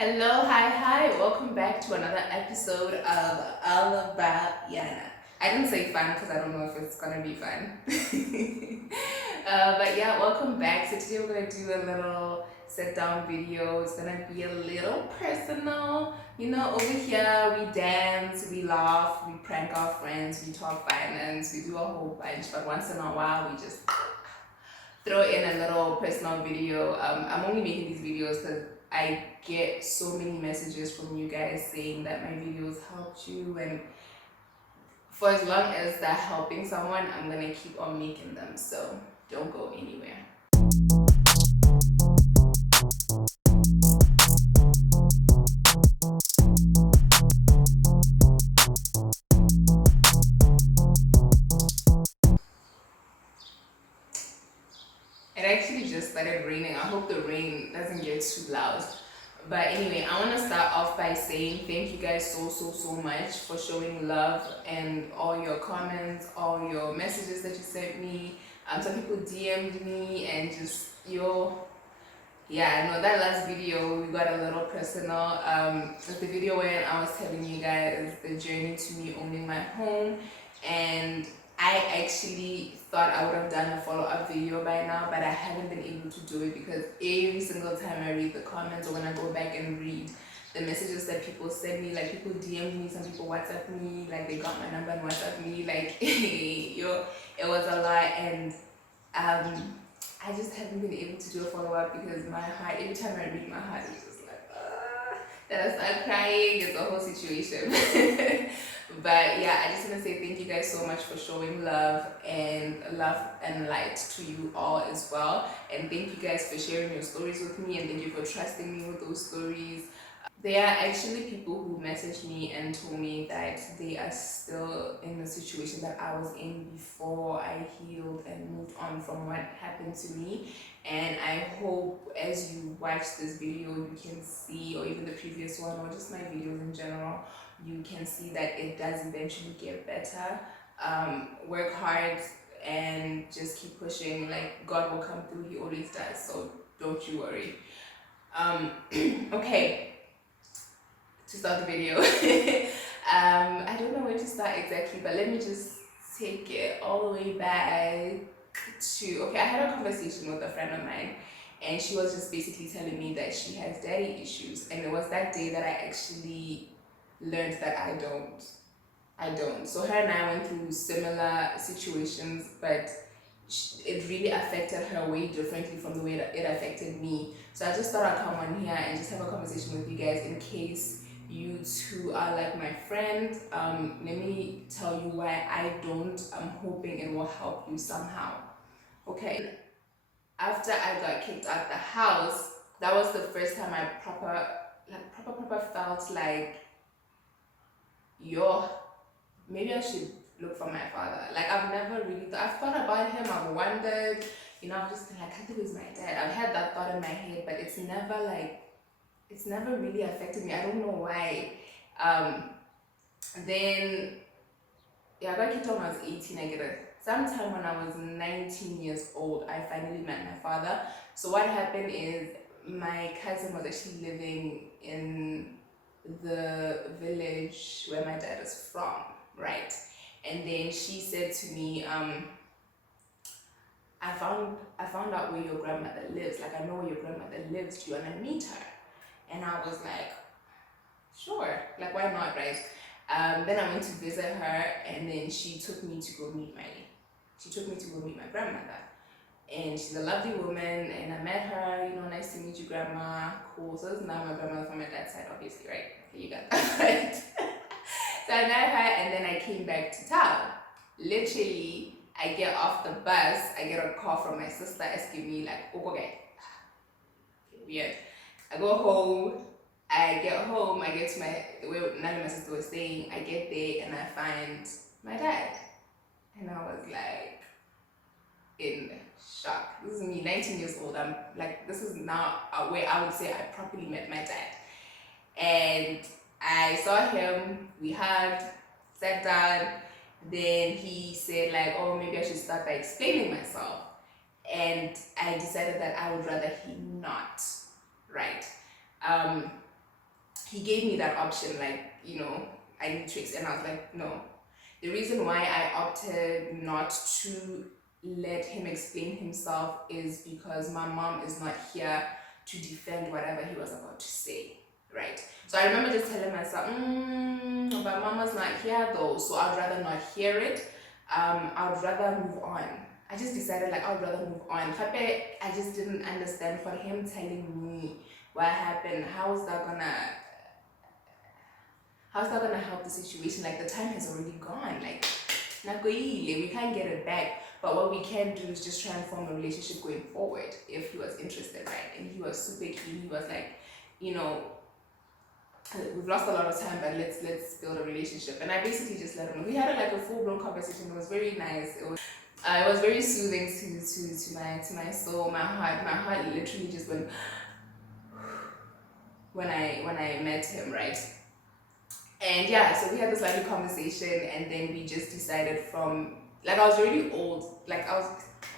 Hello, hi, welcome back to another episode of All About Yana. I didn't say fun because I don't know if it's gonna be fun. But yeah, welcome back. So today we're gonna do a little sit down video. It's gonna be a little personal. Over here we dance, we laugh, we prank our friends, we talk finance, we do a whole bunch, but once in a while we just throw in a little personal video. I'm only making these videos because I get so many messages from you guys saying that my videos helped you, and for as long as they're helping someone, I'm gonna keep on making them. So don't go anywhere. It actually just started raining. I hope the rain doesn't get too loud. But anyway, I want to start off by saying thank you guys so much for showing love and all your comments, all your messages that you sent me. Some people DM'd me and just yeah, no, that last video we got a little personal. It's the video when I was telling you guys the journey to me owning my home, and I actually thought I would have done a follow-up video by now, but I haven't been able to do it because every single time I read the comments or when I go back and read the messages that people send me, like people DM me, some people WhatsApp me, like they got my number and WhatsApp me, like it was a lot, and I just haven't been able to do a follow-up because my heart, every time I read, my heart is just like, then I start crying. It's a whole situation. But yeah, I just want to say thank you guys so much for showing love and light to you all as well. And thank you guys for sharing your stories with me, and thank you for trusting me with those stories. There are actually people who messaged me and told me that they are still in the situation that I was in before I healed and moved on from what happened to me. And I hope as you watch this video, you can see, or even the previous one, or just my videos in general, you can see that it does eventually get better. Work hard and just keep pushing. Like, God will come through, He always does. So don't you worry. Okay, to start the video. I don't know where to start exactly, but let me just take it all the way back to, okay, I had a conversation with a friend of mine, and she was just basically telling me that she has daddy issues, and it was that day that I actually learned that I don't. So her and I went through similar situations, but it really affected her way differently from the way that it affected me. So I just thought I'd come on here and just have a conversation with you guys in case you two are like my friend. Let me tell you why I don't. I'm hoping it will help you somehow. Okay. After I got kicked out the house, that was the first time I proper felt like, yo, maybe I should look for my father. Like, I've never really I've thought about him, I've wondered, I've just been like, I think he's my dad. I've had that thought in my head, but it's never really affected me. I don't know why. Then yeah, I got kicked out when I was 18. I get it. Sometime when I was 19 years old, I finally met my father. So what happened is my cousin was actually living in the village where my dad is from, right? And then she said to me, I found out where your grandmother lives. Like, I know where your grandmother lives. Do you wanna meet her? And I was like, sure. Like, why not, right? Then I went to visit her, and then she took me to go meet my grandmother. And she's a lovely woman, and I met her, nice to meet you, grandma. Cool. So this is now my grandmother from my dad's side, obviously, right? Okay, you got that right. So I met her, and then I came back to town. Literally, I get off the bus, I get a call from my sister asking me, like, oh, okay, weird. I go home, I get home, I get to where none of my sister was staying, I get there, and I find my dad. And I was like, in shock. This is me, 19 years old. I'm like, this is now where I would say I properly met my dad. And I saw him, we hugged, sat down, then he said like, oh, maybe I should start by explaining myself. And I decided that I would rather he not, right? he gave me that option, like, I need to and I was like, no. The reason why I opted not to let him explain himself is because my mom is not here to defend whatever he was about to say, right? So I remember just telling myself, but mama's not here though, so I'd rather not hear it. I'd rather move on. I just decided like I'd rather move on. I just didn't understand for him telling me what happened. How's that gonna help the situation? Like the time has already gone. Like nakoile, we can't get it back. But what we can do is just try and form a relationship going forward if he was interested, right? And he was super keen. He was like, you know, we've lost a lot of time, but let's build a relationship. And I basically just let him know. We had like a full blown conversation. It was very nice. It was very soothing to my soul, my heart. My heart literally just went when I met him, right? And yeah, so we had this lovely conversation, and then we just decided from like I was already old, like I was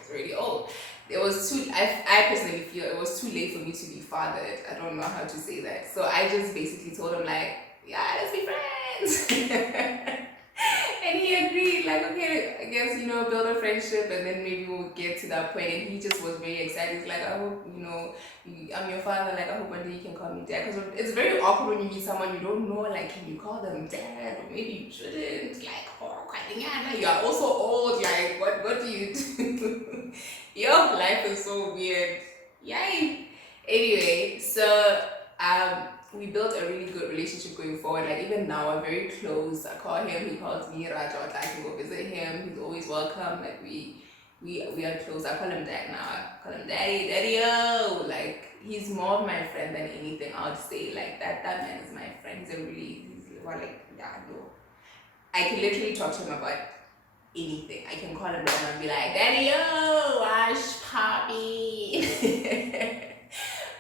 already old. It was too. I personally feel it was too late for me to be fathered. I don't know how to say that, so I just basically told him like, yeah, let's be friends. And he agreed, like, okay, I guess, build a friendship and then maybe we'll get to that point. And he just was very excited. He's like, I hope, I'm your father, like, I hope one day you can call me dad. Because it's very awkward when you meet someone you don't know, like, can you call them dad? Or maybe you shouldn't. Like, oh, you are also old. Like, what do you do? Your life is so weird. Yay. Anyway, so, we built a really good relationship going forward. Like even now, we're very close. I call him, he calls me Rajat. I can go visit him. He's always welcome. Like we are close. I call him dad now. I call him daddy oh. Like he's more of my friend than anything. I would say like that man is my friend. He's like yeah no. I can literally talk to him about anything. I can call him down and be like daddy oh, wash poppy.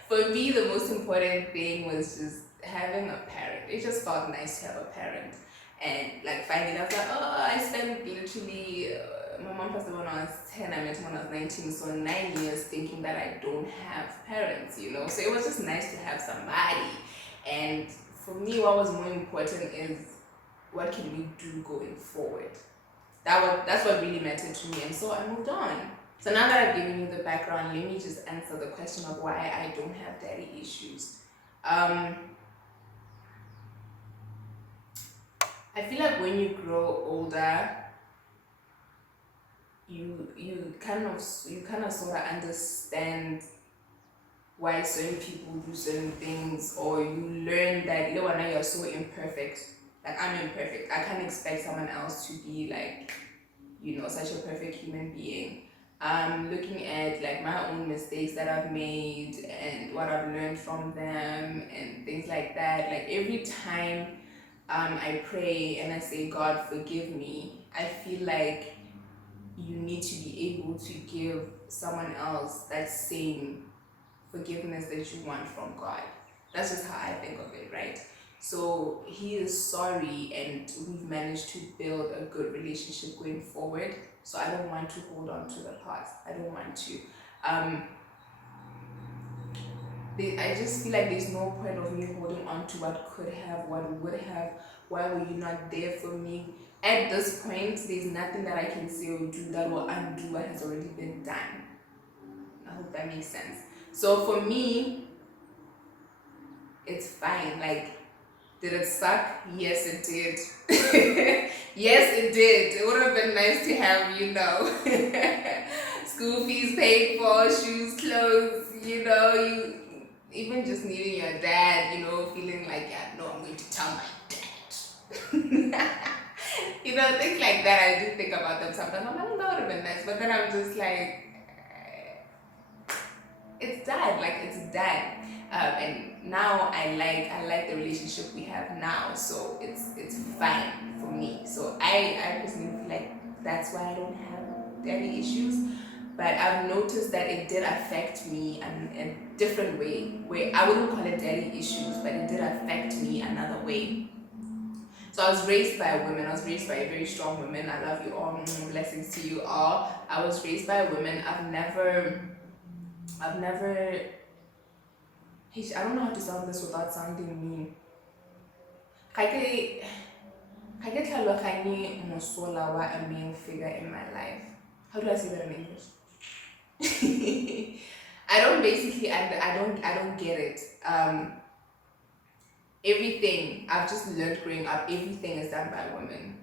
For me, the most important thing was just having a parent. It just felt nice to have a parent. And like finally, I was like, oh, I spent literally, my mom passed away when I was 10, I met him when I was 19, so 9 years thinking that I don't have parents. So it was just nice to have somebody. And for me, what was more important is what can we do going forward? That's what really mattered to me. And so I moved on. So now that I've given you the background, let me just answer the question of why I don't have daddy issues. I feel like when you grow older, you kind of sort of understand why certain people do certain things, or you learn that you're so imperfect. Like I'm imperfect. I can't expect someone else to be like, such a perfect human being. Looking at like my own mistakes that I've made and what I've learned from them and things like that. Like every time I pray and I say, God, forgive me, I feel like you need to be able to give someone else that same forgiveness that you want from God. That's just how I think of it, right? So he is sorry, and we've managed to build a good relationship going forward. So I don't want to hold on to the past. I don't want to. I just feel like there's no point of me holding on to what could have, what would have. Why were you not there for me? At this point, there's nothing that I can say or do that will undo what has already been done. I hope that makes sense. So for me, it's fine. Like, did it suck? Yes, it did. Yes, it did. It would have been nice to have, school fees paid for, shoes, clothes, you even just needing your dad, feeling like, yeah, no, I'm going to tell my dad. Things like that. I do think about them sometimes. I'm like, that would have been nice. But then I'm just like, it's dad. Like, it's dad. And now I like the relationship we have now, so it's fine for me. So I personally feel like that's why I don't have daddy issues. But I've noticed that it did affect me in a different way, where I wouldn't call it daddy issues, but it did affect me another way. So I was raised by a woman. I was raised by a very strong woman. I love you all. Blessings to you all. I was raised by a woman. I've never I don't know how to sound this without sounding mean. ga ke tlhaloganye mosola wa a male figure in my life. How do I say that in English? I don't basically, I don't get it. Everything I've just learned growing up, everything is done by women.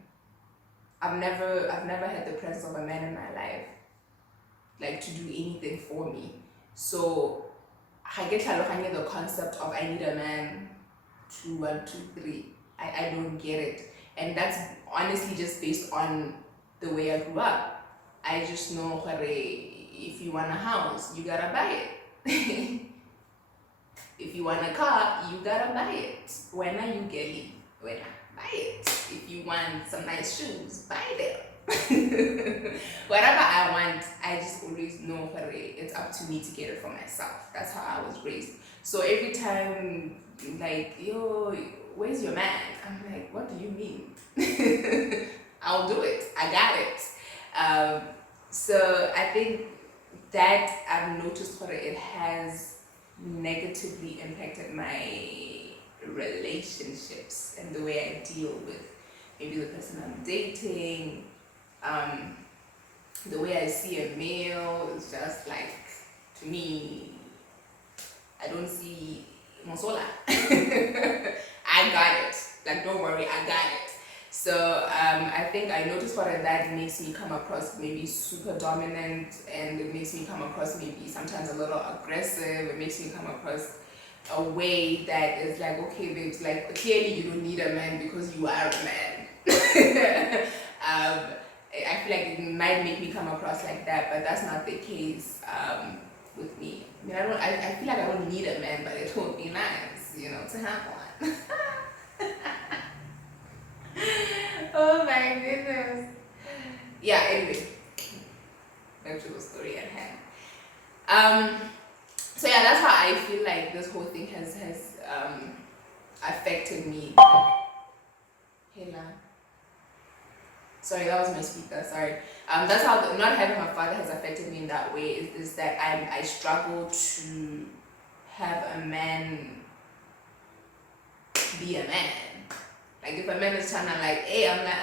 I've never had the presence of a man in my life, like to do anything for me. So I get the concept of I need a man, 2 1 2 3. I don't get it. And that's honestly just based on the way I grew up. I just know if you want a house, you gotta buy it. If you want a car, you gotta buy it. When are you getting? When buy it. If you want some nice shoes, buy them. Whatever I want, I just always know it's up to me to get it for myself. That's how I was raised. So every time, like, yo, where's your man? I'm like, what do you mean? I'll do it. I got it. So I think that I've noticed it has negatively impacted my relationships and the way I deal with maybe the person I'm dating. The way I see a male is just like, to me, I don't see Mosola. I got it. Like, don't worry, I got it. So I think I noticed that makes me come across maybe super dominant, and it makes me come across maybe sometimes a little aggressive. It makes me come across a way that is like, okay, babes, like clearly you don't need a man because you are a man. I feel like it might make me come across like that, but that's not the case with me. I mean, I feel like I don't need a man, but it would be nice, to have one. Oh my goodness. Yeah, anyway, back to the story at hand. So yeah, that's how I feel like this whole thing has affected me. Hey, man. Sorry, that was my speaker. Sorry. That's how not having a father has affected me in that way. Is that I struggle to have a man be a man. Like if a man is trying to like, hey, I'm like,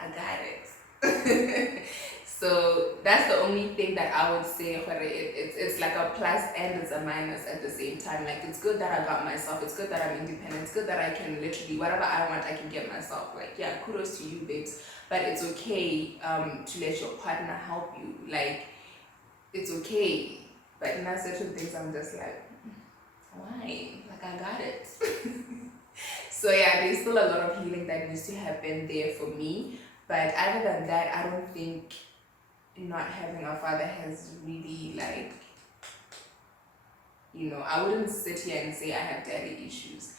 I got it. So that's the only thing that I would say. It's like a plus and it's a minus at the same time. Like it's good that I got myself. It's good that I'm independent. It's good that I can literally whatever I want, I can get myself. Like yeah, kudos to you, babes. But it's okay to let your partner help you. Like it's okay. But in that certain things, I'm just like, why? Like I got it. So yeah, there's still a lot of healing that needs to happen there for me. But other than that, I don't think not having a father has really like, I wouldn't sit here and say I have daddy issues.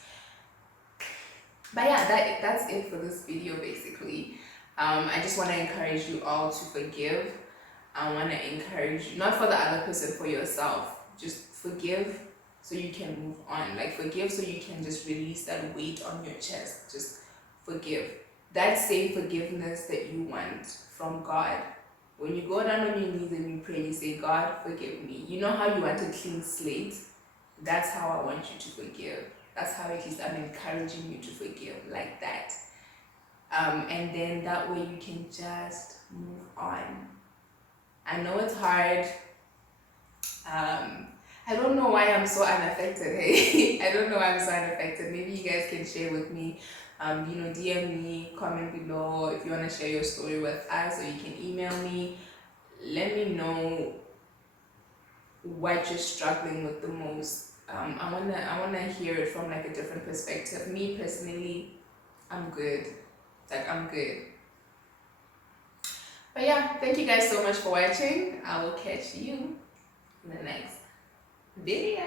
But yeah, that's it for this video basically. I just want to encourage you all to forgive. I want to encourage you, not for the other person, for yourself. Just forgive so you can move on. Like forgive so you can just release that weight on your chest. Just forgive. That same forgiveness that you want from God. When you go down on your knees and you pray, you say, God, forgive me. You know how you want a clean slate? That's how I want you to forgive. That's how at least I'm encouraging you to forgive, like that. And then that way you can just move on. I know it's hard. I don't know why I'm so unaffected. Hey, I don't know why I'm so unaffected. Maybe you guys can share with me. DM me, comment below if you want to share your story with us, or you can email me. Let me know what you're struggling with the most. I wanna hear it from like a different perspective. Me personally, I'm good. Like I'm good. But yeah, thank you guys so much for watching. I will catch you in the next video.